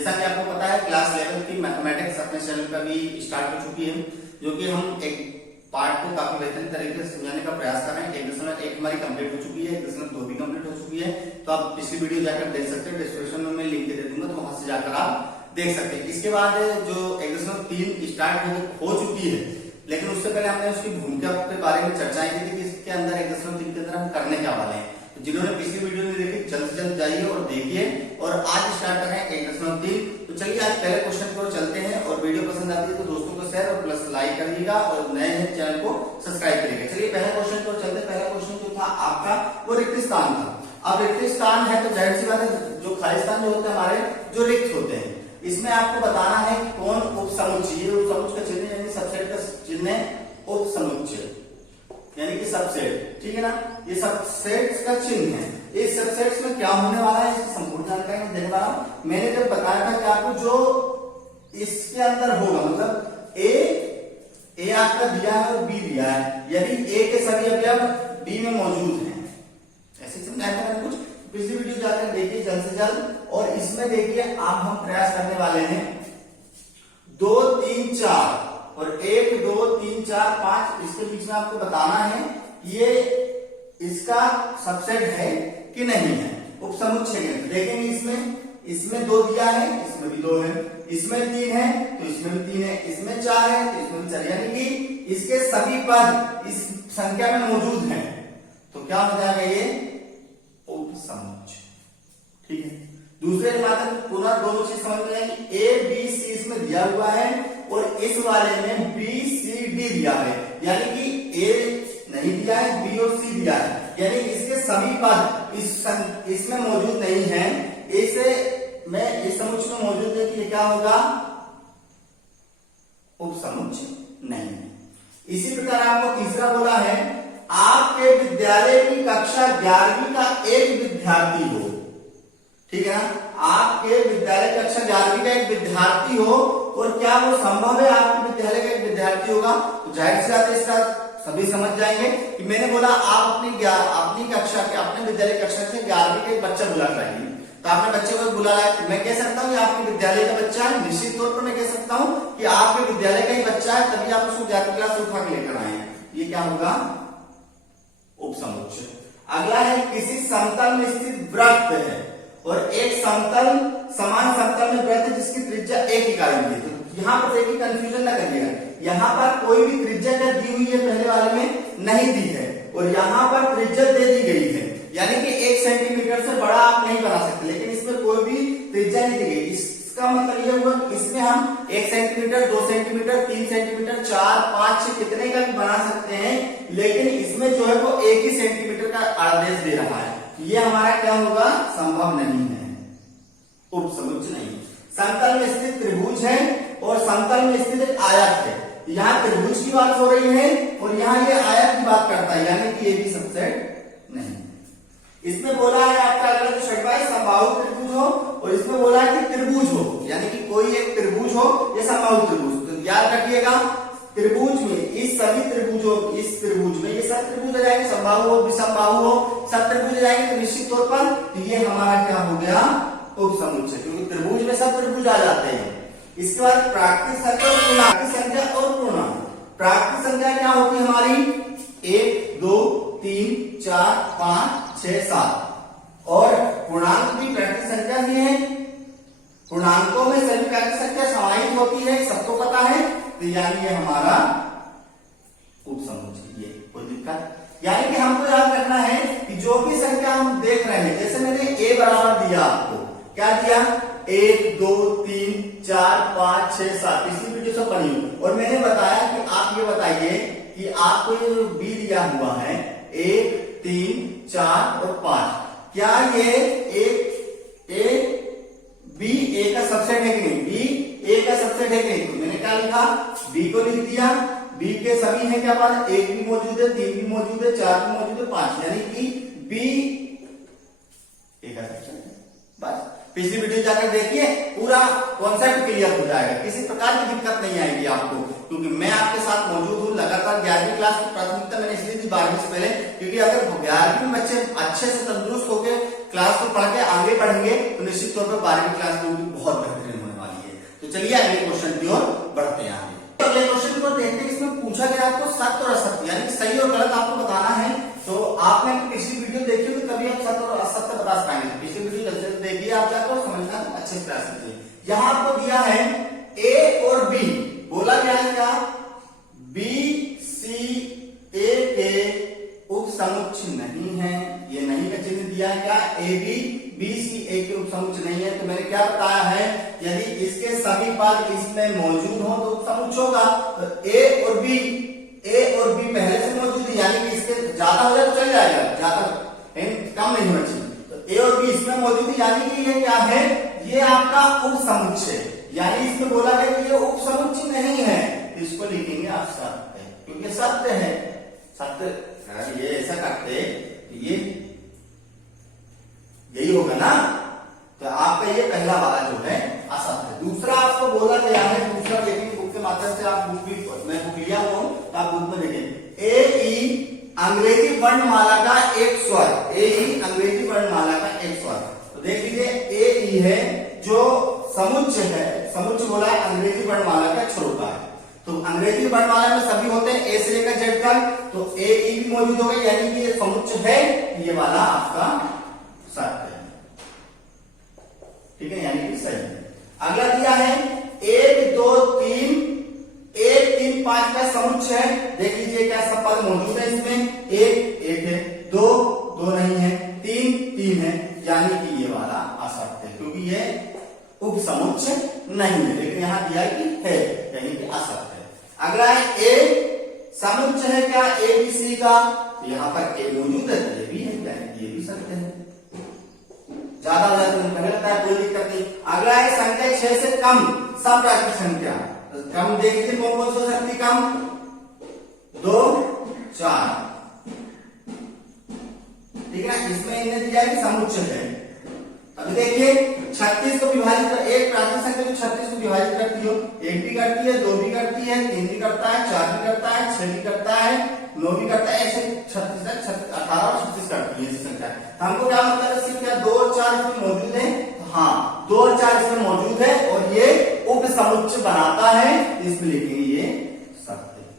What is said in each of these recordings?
जैसा कि आपको पता है क्लास 11 की मैथमेटिक्स अपने चैनल पर भी स्टार्ट हो चुकी है, जो कि हम एक पार्ट को काफी बेहतरीन तरीके से समझाने का प्रयास कर रहे हैं। 1.1 हमारी कंप्लीट हो चुकी है, 1.2 भी कंप्लीट हो चुकी है। तो आप पिछली वीडियो जाकर देख सकते हैं, डिस्क्रिप्शन में मैं लिंक दे दूंगा, तो वहां से जाकर आप देख सकते हैं। इसके बाद जो 1.3 स्टार्ट हो चुकी है, लेकिन उससे पहले हमने उसकी भूमिका के बारे में चर्चाएं की थी कि इसके अंदर 1.3 के अंदर हम करने क्या वाले हैं। तो जिन्होंने पिछली वीडियो नहीं देखी, जल्द से जल्द जाइए और देखिए। और आज स्टार्ट कर रहे हैं 1.3। तो चलिए आज पहले क्वेश्चन की ओर चलते हैं, और वीडियो पसंद आती है तो दोस्तों को शेयर और प्लस लाइक करिएगा, और नए हैं चैनल को सब्सक्राइब करिएगा। चलिए पहले क्वेश्चन की ओर चलते हैं। पहला क्वेश्चन जो था आपका वो रिक्त स्थान था। अब रिक्त स्थान है तो जाहिर सी बात है, जो खाली स्थान जो होते हैं हमारे, जो रिक्त होते हैं, इसमें आपको बताना है कौन उपसमुच्चय। उपसमुच्चय का चिन्ह यानी सबसेट का चिन्ह है उपसमुच्चय, यानी कि सबसेट, ठीक है ना। ये सबसेट्स का चिन्ह है। इस सबसेट्स में क्या होने वाला है, इसकी संपूर्ण जानकारी मैं देने वाला हूं। मैंने जब बताया था कि आपको जो इसके अंदर होगा, मतलब ए आपका दिया है और बी दिया है, यदि ए के सभी अवयव बी में मौजूद हैं, ऐसे समझाया था मैंने कुछ, पिछली वीडियो जाकर देखिए जल्द से जल्द। और इसमें देखिए आप हम प्रयास करने वाले हैं 2 3 4 और 1 2 3 4 5, इसके बीच में आपको बताना है ये इसका सबसेट है कि नहीं है, उपसमुच्चय है। देखेंगे इसमें 2 दिया है, इसमें भी 2 है, इसमें 3 है तो इसमें भी 3 है, इसमें 4 है तो इसमें भी 4, यानी कि इसके सभी पद इस संख्या में मौजूद हैं। तो क्या हो जाएगा, ये उपसमुच्चय, ठीक है। दूसरे मात्र पुनः दोनों चीज समझ में आएगी। ए बी सी इसमें दिया हुआ है और इस वाले में बी सी डी दिया है, यानी कि ए नहीं दिया है, बी और सी दिया है, यानी इसके सभी पद इसमें मौजूद नहीं है। इसे में इस समुच्चय में मौजूद है कि क्या होगा, उपसमुच्चय नहीं है। इसी प्रकार आपको तीसरा बोला है, आपके विद्यालय की कक्षा 11वीं का एक विद्यार्थी हो, ठीक है ना। आपके विद्यालय कक्षा 11वीं का एक विद्यार्थी हो, और क्या वो संभव है आपके विद्यालय का एक विद्यार्थी होगा। तो जाहिर सी बात है, इसका सभी समझ जाएंगे कि मैंने बोला आप अपनी कक्षा के, अपने विद्यालय कक्षा से 11वीं का एक बच्चा बुला लाइए। तो आपने बच्चे को बुला लाया, मैं कह सकता हूँ आपके विद्यालय का बच्चा है, निश्चित तौर पर मैं कह सकता हूँ कि आपके विद्यालय का ही बच्चा है, तभी आप उसको 11वीं क्लास से उठा के लेकर आए हैं। ये क्या होगा, उपसमुच्चय। अगला है, किसी समतल में स्थित वृत्त है और एक समान समतल में वृत्त है जिसकी त्रिज्या 1 इकाई है। तो यहाँ पर देखिए कंफ्यूजन ना करिएगा, यहाँ पर कोई भी त्रिज्या क्या दी हुई है, पहले वाले में नहीं दी है, और यहाँ पर त्रिज्या दे दी गई है, यानी कि 1 सेंटीमीटर से बड़ा आप नहीं बना सकते, लेकिन इसमें कोई भी त्रिज्या नहीं दी गई। इसका मतलब यह हुआ कि इसमें हम 1 सेंटीमीटर 2 सेंटीमीटर 3 सेंटीमीटर 4 5 6 कितने का भी बना सकते हैं, लेकिन इसमें जो है वो 1 ही सेंटीमीटर का आदेश दे रहा है। ये हमारा क्या होगा, संभव नहीं है, उपसमुच्चय नहीं। समतल में स्थित त्रिभुज है और समतल में स्थित एक आयत है। यहाँ त्रिभुज की बात हो रही है और यहाँ ये आयत की बात करता है, यानी कि ये भी सबसेट नहीं। इसमें बोला है आपका अगला जो छठवां समबाहु त्रिभुज हो, और इसमें बोला है कि त्रिभुज हो, यानी कि कोई एक त्रिभुज हो, ये समबाहु त्रिभुज। तो याद रखिएगा, त्रिभुज में इस सभी त्रिभुजों, इस त्रिभुज में ये सब त्रिभुज आ जाएंगे, समबाहु हो विषमबाहु हो, सब त्रिभुज आ जाएंगे। तो निश्चित तौर पर तो ये हमारा क्या हो गया, उपसमुच्चय, क्योंकि त्रिभुज में सब त्रिभुज आ जाते हैं। इसके बाद प्राकृतिक संख्या और पूर्णांक संख्या और पूर्णांक। प्राकृतिक संख्या क्या होती है हमारी, 1 2 3 4 5 6 7, और पूर्णांक भी प्राकृतिक संख्या ही है। पूर्णांकों में सभी प्राकृतिक संख्या समाहित होती है, सबको पता है। तो यानी ये हमारा उपसमुच्चय, ये कोई दिक्कत, यानी कि हमको याद रखना है कि जो भी संख्या हम देख रहे हैं, जैसे मैंने a बराबर दिया, आपको क्या दिया, 1 2 3 4 5 6 7, पिछली वीडियो से पढ़ी, और मैंने बताया कि आप ये बताइए कि आपको ये जो b दिया हुआ है 1 3 4 और 5, क्या ये एक बी ए का सबसेट है कि नहीं, बी ए का सबसेट है कि नहीं। तो मैंने क्या लिखा, बी को लिख दिया, बी के सभी हैं क्या बात, 1 भी मौजूद है, 3 भी मौजूद है, 4 भी मौजूद है, 5, यानी कि बी ए का सबसेट है। बस पिछली वीडियो जाकर देखिए, पूरा कॉन्सेप्ट क्लियर हो जाएगा, किसी प्रकार की दिक्कत नहीं आएगी आपको, क्योंकि मैं आपके साथ मौजूद हूँ लगातार। 11वीं क्लास की प्राथमिकता मैंने इसलिए दी 12वीं से पहले, क्योंकि अगर 11वीं में बच्चे अच्छे से तंदुरुस्त होकर क्लास को पढ़ के आगे आगे बढ़ेंगे तो निश्चित तौर पर 12वीं क्लास में भी बहुत बेहतरीन होने वाली है। तो चलिए अगले क्वेश्चन की ओर बढ़ते हैं आगे। तो अगले क्वेश्चन को देखते हैं। इसमें पूछा गया आपको सत्य और असत्य यानी कि सही और गलत आपको बताना है। तो आपने पिछली वीडियो देखी हो तो कभी आप सत्य और असत्य बता पाएंगे। पिछली वीडियो जल्दी से देखिए आप जाकर और समझना अच्छे से प्रयास कीजिए। यहाँ आपको दिया है ए और बी, बोला गया है क्या बी सी ए के उपसमुच्चय नहीं है। ये नहीं का चिन्ह दिया है क्या ए बी बी सी ए के उपसमुच्चय नहीं है। तो मैंने क्या बताया है यदि इसके सभी पद इसमें मौजूद हो तो उपसमुच्चय होगा। तो ए और बी पहले से मौजूद है यानी कि इसके ज्यादा हो जाए तो चल जाएगा, ज्यादा कम नहीं होना चाहिए। तो ए और बी इसमें मौजूद है यानी कि ये क्या है ये आपका उपसमुच्चय, यानी इसमें बोला गया कि ये उपसमुच्चय नहीं है। इसको लिखेंगे आप सत्य, क्योंकि सत्य है। सत्य ये ऐसा करते ये यही होगा ना। तो आपका ये पहला वाला जो है असत्य। दूसरा आपको बोला गया है, दूसरा देखिए बुक के माध्यम से आप बुक भी मैं बुक लिया हूं तो आप बुक में देखें ए ई अंग्रेजी वर्णमाला का एक स्वर, ए ई अंग्रेजी वर्णमाला का एक स्वर। तो देख लीजिए ए ई है जो समुच्चय है, समुच्चय बोला है अंग्रेजी वर्णमाला का छोटा है। तो अंग्रेजी वर्णमाला में सभी होते हैं ए से लेकर जेड तक, तो ए ई भी मौजूद होगा यानी कि ये समुच्चय है। ये वाला आपका सत्य है, ठीक है, यानी कि सही है। अगला दिया है 1 2 3 1 3 5 का समुच्चय है। देख लीजिए क्या सब पद मौजूद है इसमें। 1 है, 2 नहीं है, 3 है, यानी कि ये वाला असत्य है क्योंकि ये उपसमुच्चय नहीं है। लेकिन यहां दिया कि है यानी कि असत्य है। अगला है ए समुच्चय है क्या ए बी सी का, तो यहां पर ए मौजूद है तो ये भी है यानी कि ये भी सत्य है। ज्यादा हो जाए तो पहले लगता है कोई दिक्कत नहीं। अगला है संख्या 6 से कम सब की संख्या। तो कम देख लीजिए कौन कौन सी सकती कम 2 4, ठीक है ना। इसमें इन्हें दिया है कि समुच्चय है। अभी देखिए 36 को विभाजित कर एक प्राचीन संख्या जो 36 को विभाजित करती हो, 1 भी करती है, 2 भी करती है, 3 भी करता है, 4 भी करता है, 6 भी करता है, 9 भी करता है, ऐसे 36 तक 18 और 36 करती है ऐसी संख्या। हमको क्या मतलब है सिर्फ क्या 2 और 4 इसमें मौजूद है। हाँ 2 और 4 इसमें मौजूद है और ये उपसमुच्चय बनाता है, इसमें लिखेंगे ये सत्य।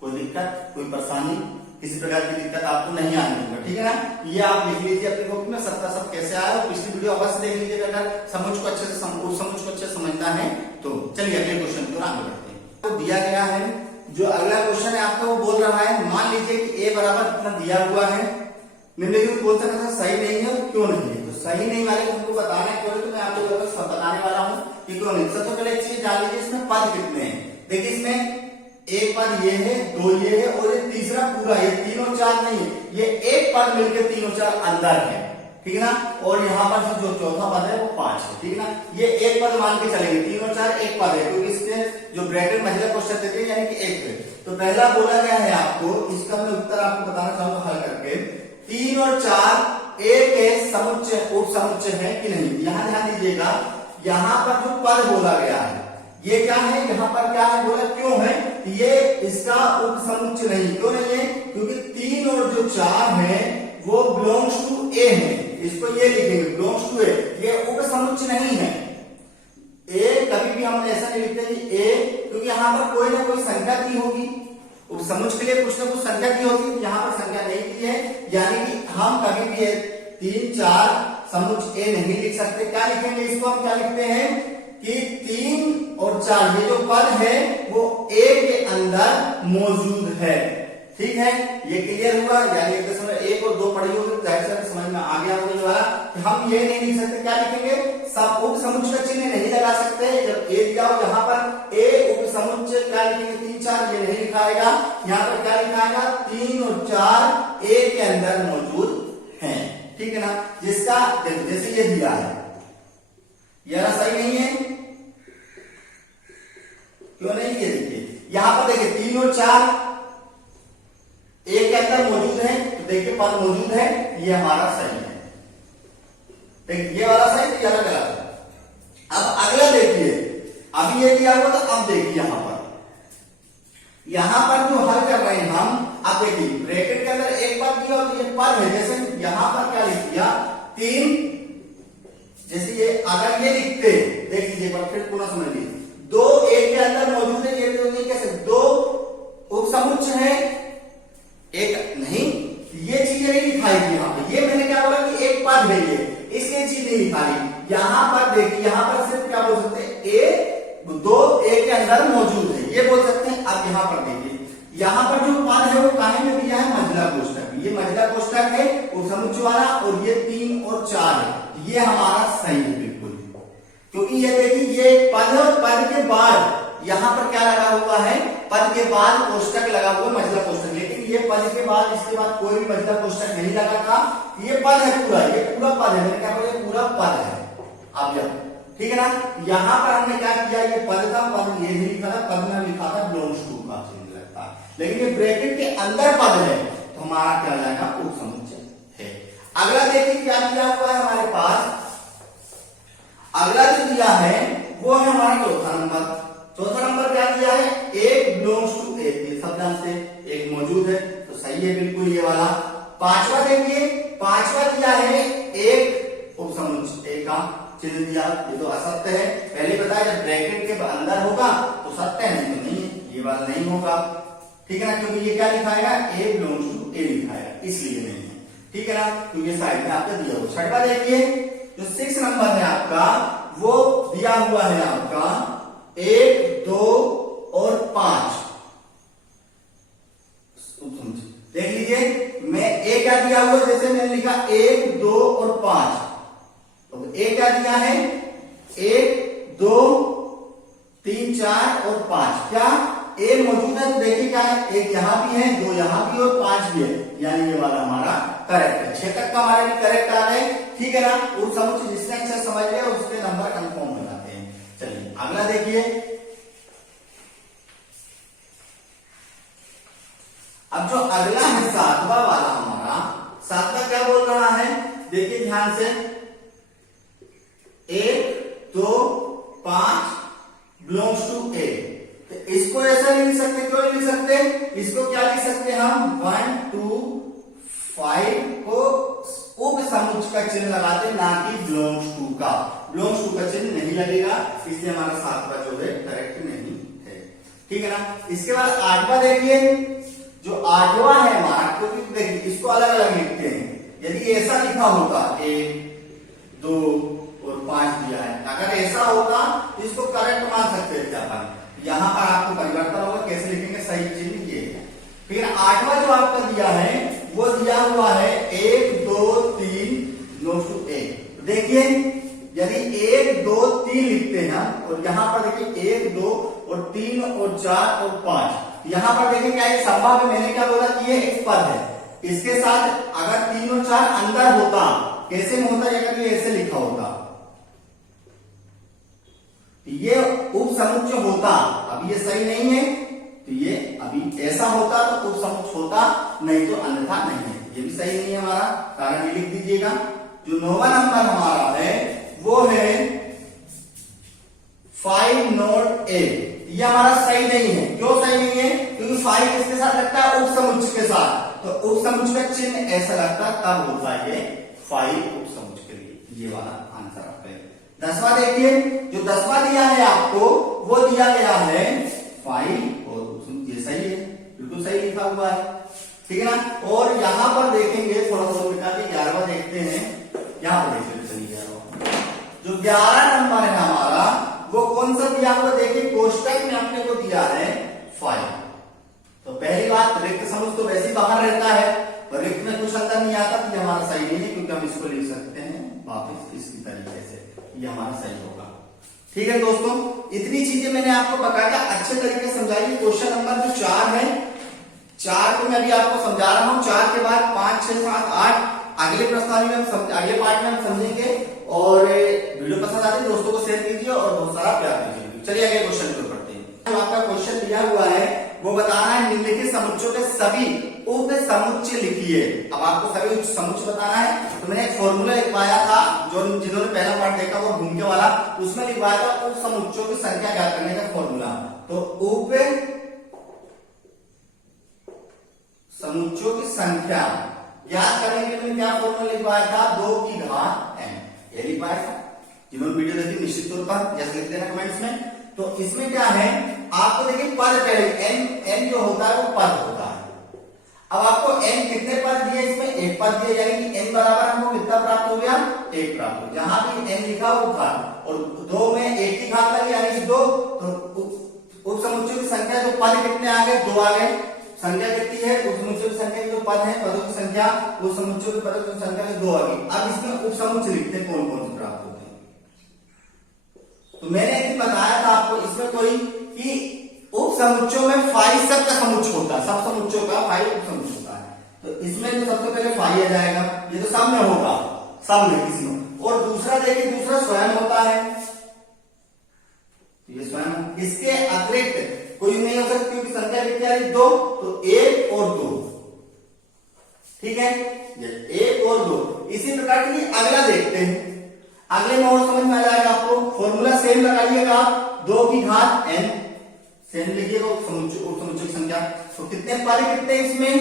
कोई दिक्कत कोई परेशानी किसी प्रकार की दिक्कत आपको नहीं आने दूंगा, ठीक है ना। ये आप लिख लीजिए अपनी बुक में सत्ता सब कैसे आया। पिछली वीडियो अवश्य देख लीजिएगा अगर समुच्चय को अच्छे से समझना है तो। चलिए अगले क्वेश्चन की ओर आगे बढ़ते हैं। तो दिया गया है जो अगला क्वेश्चन है आपका वो बोल रहा है मान लीजिए कि ए बराबर कितना दिया हुआ है, निम्नलिखित बोल सकता है सही नहीं है क्यों नहीं है। तो सही नहीं वाले हमको बताना है क्यों, तो मैं आपको सब बताने वाला हूँ कि क्यों नहीं। सबसे पहले एक चीज जान लीजिए इसमें पद कितने हैं। देखिए इसमें एक पद ये है, 2 ये है और ये तीसरा पूरा है, 3 और 4 नहीं है, ये एक पद मिलकर 3 और 4 अंदर है, ठीक है ना। और यहाँ पर जो चौथा पद है वो 5 है, ठीक है ना। ये एक पद मान के चलेंगे, 3 और 4 एक पद है क्योंकि इसके जो ब्रैकेट महिला क्वेश्चन देते हैं यानी कि एक है। तो पहला बोला गया है आपको, इसका मैं उत्तर आपको बताना चाहूंगा हल करके। 3 और 4 एक के समुच्चय उपसमुच्चय है कि नहीं। यहां ध्यान दीजिएगा यहां पर जो पद बोला गया है ये क्या है, यहाँ पर क्या है बोला क्यों है, ये इसका उपसमुच्चय नहीं। क्यों नहीं है क्योंकि 3 और जो 4 है वो बिलोंग्स टू ए है। इसको ये लिखेंगे बिलोंग्स टू ए, ये उपसमुच्चय नहीं है। ए कभी भी हम ऐसा नहीं लिखते कि ए, क्योंकि यहाँ पर कोई ना कोई संख्या दी होगी, उपसमुच्चय के लिए कुछ ना कुछ संख्या दी होगी, यहाँ पर संख्या नहीं दी है यानी कि हम कभी भी 3 4 समुच्चय ए नहीं लिख सकते। क्या लिखेंगे इसको हम क्या लिखते हैं कि 3 और 4 ये जो पद है वो ए के अंदर मौजूद है, ठीक है। ये क्लियर हुआ, यानी एक समय 1 और 2 पढ़ी होगी जाहिर से समझ में आ गया होगा जो है। हम ये नहीं लिख सकते, क्या लिखेंगे सब उपसमुच्चय का चिन्ह नहीं लगा सकते। जब ए दिया हो यहाँ पर ए उपसमुच्चय क्या लिखेंगे 3 4 ये नहीं लिखाएगा, यहाँ पर क्या लिखाएगा 3 और 4 ए के अंदर मौजूद है, ठीक है ना। जिसका जैसे ये दिया है ये सही नहीं है, क्यों नहीं। ये देखिए यहां पर देखिए 3 और 4 एक के अंदर मौजूद है, तो देखिए पद मौजूद है, ये हमारा सही है। देखिए ये वाला सही, ये अलग अलग। अब अगला देखिए, अभी ये दिया हुआ तो अब देखिए यहां पर जो हल कर रहे हैं हम, अब देखिए ब्रैकेट के अंदर एक पद दिया तो ये पद है। जैसे यहां पर क्या लिख दिया 3 जैसे ये अगर ये लिखते, देख लीजिए एक बार फिर पुनः समझ लीजिए, दो एक के अंदर मौजूद है, ये तो नहीं कह सकते, दो उपसमुच्चय है एक नहीं, ये चीज नहीं लिखाई थी यहाँ पे, ये मैंने क्या बोला कि एक पद है ये, इसलिए चीज नहीं लिखाई। यहाँ पर देखिए, यहाँ पर सिर्फ क्या बोल सकते हैं, ए दो एक के अंदर मौजूद है, ये बोल सकते हैं। अब यहाँ पर देखिए, यहाँ पर जो पद है वो काहे में दिया है, मझला कोष्ठक, ये मझला कोष्ठक है उपसमुच्चय वाला, और ये 3 और 4 है, ये हमारा सही है बिल्कुल, क्योंकि ये देखिए ये पद और पद के बाद यहाँ पर क्या लगा हुआ है, पद के बाद कोष्ठक लगा हुआ मझला कोष्ठक, लेकिन ये पद के बाद इसके बाद कोई भी मझला कोष्ठक नहीं लगा था, ये पद है पूरा, ये पूरा पद है, मैंने क्या बोला पूरा पद है। अब यह ठीक है ना, यहाँ पर हमने क्या किया, ये पद था, पद ये नहीं लिखा था, पद में लिखा था बिलोंग्स टू का चिन्ह लगता, लेकिन ये ब्रैकेट के अंदर पद है तो हमारा क्या जाएगा, उपसमुच्चय है। अगला देखिए क्या दिया हुआ है हमारे पास, अगला जो दिया है वो है हमारा चौथा नंबर। चौथा नंबर क्या दिया है, एक बिलोंग्स टू ए, ये सब जानते हैं, एक मौजूद है तो सही है बिल्कुल ये वाला। पांचवा देखिए, पांचवा दिया है एक उपसमुच्चय का चिन्ह दिया, ये तो असत्य है, पहले बताया जब ब्रैकेट के अंदर होगा तो सत्य है, नहीं तो नहीं, ये वाला नहीं होगा, ठीक है ना, क्योंकि ये क्या लिखाएगा, ए बिलोंग्स टू ए लिखाएगा, इसलिए नहीं है, ठीक है ना, क्योंकि ये साइड में आपका दिया हुआ। छठवा देखिए, जो 6 नंबर है आपका, वो दिया हुआ है आपका 1, 2 और 5, देख लीजिए, मैं ए क्या दिया हुआ, जैसे मैंने लिखा 1, 2 और 5, तो ए क्या दिया है, 1, 2, 3, 4 और 5, क्या ए मौजूद है, तो देखिए क्या है, एक यहां भी है, 2 यहां भी और 5 भी है, यानी ये वाला हमारा करेक्ट है। 6 तक का हमारे लिए करेक्ट आ गए, ठीक है ना, उपसमुच्चय जिसने अच्छा समझ लिया उसके नंबर कंफर्म हो जाते हैं। चलिए अगला देखिए, अब जो अगला है 7वां वाला हमारा, 7वां क्या बोल रहा है, देखिए ध्यान से, 1, 2, 5 बिलोंग्स टू ए, तो इसको ऐसा नहीं लिख सकते, क्यों नहीं लिख सकते, इसको क्या लिख सकते हैं हम, 1, 2, 5 को उपसमुच्चय का चिन्ह लगाते, ना कि बिलोंग्स टू का, बिलोंग्स टू का चिन्ह नहीं लगेगा, इसलिए हमारा 7वां जो है करेक्ट नहीं है, ठीक है ना। इसके बाद 8वां देखिए, जो 8वां है हमारा, क्योंकि देखिए इसको अलग अलग लिखते हैं, यदि ऐसा लिखा होता 1, 2 और 5 दिया है, अगर ऐसा होता तो इसको करेक्ट मान सकते थे अपन, यहां पर आपको परिवर्तन होगा, कैसे लिखेंगे, सही चिन्ह ये है। फिर 8वां जो आपका दिया है वो दिया हुआ है 1, 2, 3 बिलोंग्स टू ए, देखिए यदि 1, 2, 3 लिखते हैं और यहां पर देखिए 1, 2 और 3 और 4 और 5, यहां पर देखिए क्या है, संभाव्य, मैंने क्या बोला कि ये एक पद है, इसके साथ अगर 3 और 4 अंदर होता, कैसे में होता, अगर ये ऐसे लिखा होता, ये उपसमुच्चय होता, अभी ये सही नहीं है, तो ये अभी ऐसा होता तो उपसमुच्चय होता, नहीं तो अन्यथा नहीं है, ये भी सही नहीं है हमारा, कारण ये लिख दीजिएगा। जो 9वां नंबर हमारा है वो है 5 नोट ए, ये हमारा सही नहीं है, क्यों सही नहीं है, क्योंकि 5 किसके साथ लगता है, उपसमुच्चय के साथ, तो उपसमुच्चय का चिन्ह ऐसा लगता तब होता है 5 उपसमुच्चय के लिए, ये वाला आंसर आपका है। 10वां देखिए, जो 10वां दिया है आपको वो दिया गया है 5 और ये सही है, बिल्कुल सही लिखा हुआ है, ठीक है ना। और यहां पर देखेंगे थोड़ा सा निकाल के 11वां देखते हैं, यहां पर देखिए, चलिए 11वां, जो 11 नंबर है हमारा वो कौन सा दिया हुआ, देखिए कोष्टक में अपने को दिया है 5, तो पहली बात रिक्त समुच्चय तो वैसे ही बाहर रहता है, और रिक्त में कुछ अंदर नहीं आता, तो ये हमारा सही नहीं है, क्योंकि हम इसको लिख सकते हैं वापस इसी तरीके से, ये हमारा सही होगा, ठीक है दोस्तों। इतनी चीजें मैंने आपको बकायदा अच्छे तरीके से समझाई। क्वेश्चन नंबर जो 4 है, 4 को मैं अभी आपको समझा रहा हूं, 4 के बाद 5, 6, 7, 8 अगले प्रश्नावली में अगले पार्ट में हम समझेंगे, और वीडियो पसंद आती है दोस्तों को शेयर कीजिए और बहुत सारा प्यार दीजिए। चलिए अगले क्वेश्चन को पढ़ते हैं। जो आपका क्वेश्चन दिया हुआ है वो बताना है निम्नलिखित समुच्चयों के सभी उप समुच्चय लिखिए। अब आपको सभी समुच्चय बताना है, तो मैंने एक फॉर्मूला लिखवाया था, जो जिन्होंने पहला पार्ट देखा वो भूमिके वाला, उसमें लिखवाया था उप समुच्चयों की संख्या ज्ञात करने का फॉर्मूला। तो उप समुच्चयों की संख्या ज्ञात करने के लिए क्या फॉर्मूला लिखवाया था, 2 की घात n, ये लिखवाया था, जिन्होंने वीडियो देखी निश्चित तौर पर यस लिख देना कमेंट्स में। तो इसमें क्या है, आपको देखिए पद पहले एन जो होता है वो पद होता है। अब आपको n कितने पद दिए, इसमें एक पद दिए, यानी कि n बराबर हमको कितना प्राप्त हो गया, एक प्राप्त हो गया। जहां भी n लिखा वो घात, और दो में एक की घात लगी यानी कि 2, तो उप समुच्चयों की संख्या जो पद कितने आ गए, 2 आ गए। संख्या कितनी है, उप समुच्चयों की संख्या जो पद है, पदों की संख्या, उप समुच्चयों के पदों की संख्या में 2 आ गई। अब इसमें उप समुच्चय लिखते हैं कौन कौन से प्राप्त होते हैं। तो मैंने एक बताया था आपको इसमें कोई कि उप समुच्चयों में फाई सब का समुच्चय होता है, सब समुच्चयों का फाई उप समुच्चय होता है। तो इसमें जो सबसे पहले फाई आ जाएगा, ये तो सब में होगा, सब में किसी में। और दूसरा देखिए, दूसरा स्वयं होता है, ये स्वयं। इसके अतिरिक्त कोई नहीं हो सकती क्योंकि संख्या कितनी आ रही, 2, तो 1 और 2, ठीक है, ये 1 और 2। इसी प्रकार के अगला देखते हैं, अगले में और समझ में आ जाएगा आपको। फॉर्मूला सेम लगाइएगा, 2 की घात n, सेम लिखिएगा उप समुच्चय की संख्या। तो कितने पद कितने इसमें,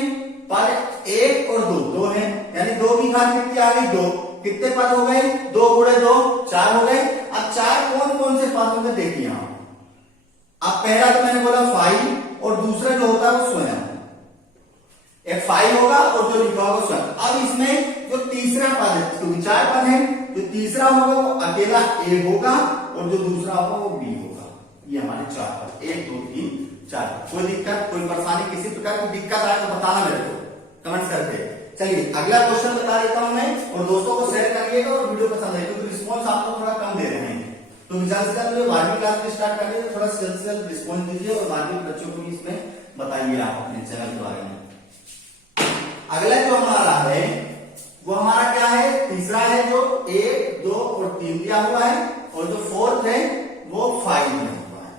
पद 1 और 2 है, यानी 2 की घात कितनी आ गई, 2। कितने पद हो गए, 2 गुणे 2 4 हो गए। अब 4 कौन कौन से पद होंगे देखिए यहां। अब पहला तो मैंने बोला फाई, और दूसरा जो होता है वो स्वयं। एक फाई होगा और जो लिखा होगा स्वयं। अब इसमें जो तीसरा पद है, क्योंकि 4 पद है, जो तीसरा होगा वो अकेला ए होगा, और जो दूसरा होगा वो बी होगा। ये हमारे 4 पद, 1 2 3 4। कोई दिक्कत, कोई परेशानी, किसी प्रकार की दिक्कत आए तो बताना मेरे को कमेंट करके। चलिए अगला क्वेश्चन बता देता हूं मैं, और दोस्तों को शेयर करिएगा और वीडियो पसंद है, क्योंकि रिस्पॉन्स आप लोग थोड़ा कम दे रहे हैं। तो जल्द से जल्द 12वीं क्लास में स्टार्ट कर दीजिए, थोड़ा जल्द से जल्द रिस्पॉन्स दीजिए, और 12वीं के बच्चों को भी इसमें बताइए आप अपने चैनल के बारे में। अगला जो हमारा है वो हमारा क्या है, तीसरा है, जो 1 2 और 3 दिया हुआ है, और जो फोर्थ है वो 5 दिया हुआ है।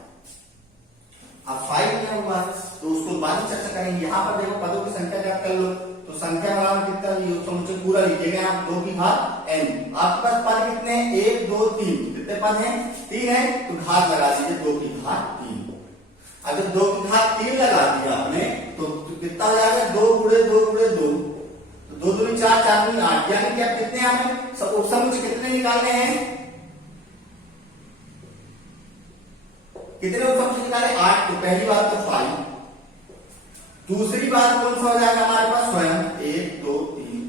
अब 5 दिया हुआ है तो उसको बाद में चर्चा करेंगे। यहाँ पर देखो पदों की संख्या ज्ञात कर लो, तो संख्या वाला कितना, ये तो मुझे पूरा लिखिएगा आप, 2 की घात n। आपके पास पद कितने, 1 2 3, कितने पद हैं, 3 है, तो घात लगा दीजिए, 2 की घात 3। अगर 2 की घात 3 लगा दिया आपने तो कितना हो जाएगा, 2 गुणे 2 गुणे 2, तो 2 दूनी 4 4 दूनी 8, यानी कि आप कितने हमें उप समुच्चय कितने निकालने हैं, कितने उप समुच्चय निकाले, 8। तो पहली बात तो 5, दूसरी बात कौन सा हो जाएगा हमारे पास, स्वयं, 1 2 3।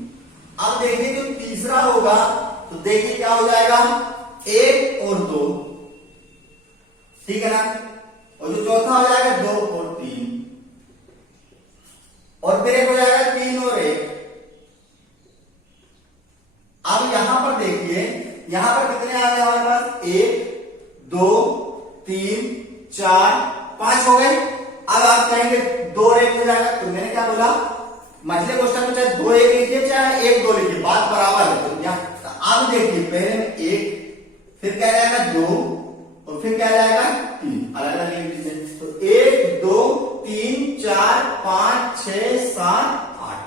अब देखिए जो तीसरा होगा तो देखिए क्या हो जाएगा, 1 और 2, ठीक है ना, और जो चौथा हो जाएगा 2 और 3, और फिर एक हो जाएगा 3 और 1। अब यहां पर देखिए, यहां पर कितने आ गए हमारे पास, 1 2 3 4 5 हो गए। अब आप कहेंगे 2 और 1 हो जाएगा, तो मैंने क्या बोला, मछली क्वेश्चन में चाहे 2 1 लिखिए चाहे 1 2 लिखिए, बात बराबर है। तो अब देखिए पहले में 1, फिर क्या जाएगा 2, और फिर क्या जाएगा 3, अलग अलग लिख लीजिए। तो 1 2 3 4 5 6 7 8,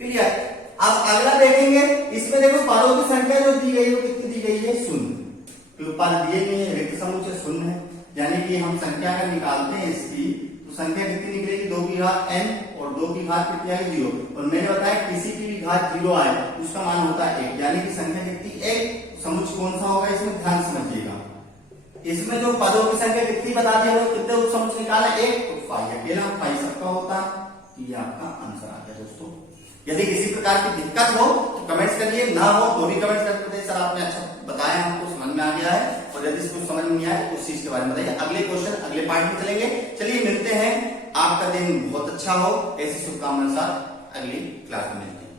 क्लियर। अब अगला देखेंगे, इसमें देखो पदों की संख्या जो दी गई है वो कितनी दी गई है, 0, क्योंकि पद दिए गए हैं, रिक्त समुच्चय 0 है, यानी कि हम संख्या का निकालते हैं इसकी, तो संख्या कितनी निकलेगी, 2 की घात n, और 2 की घात कितनी आएगी, 0। और मैंने बताया किसी की भी घात 0 आए उसका मान होता है 1, यानी कि संख्या कितनी, 1। समुच्चय कौन सा होगा, इसमें ध्यान समझिएगा। इसमें जो पदों की संख्या कितनी बता दिया, कितने उप समुच्चय निकाला, 1, तो 5 अकेला 5 सबका होता है। ये आपका आंसर आ गया दोस्तों। यदि किसी प्रकार की दिक्कत हो तो कमेंट्स करिए, ना हो तो भी कमेंट्स करके सर आपने अच्छा बताया, हमको समझ में आ गया है, और यदि इसको समझ में नहीं आया उस चीज के बारे में बताइए। अगले क्वेश्चन अगले पार्ट में चलेंगे। चलिए मिलते हैं, आपका दिन बहुत अच्छा हो, ऐसी शुभकामना के साथ अगली क्लास में मिलते हैं।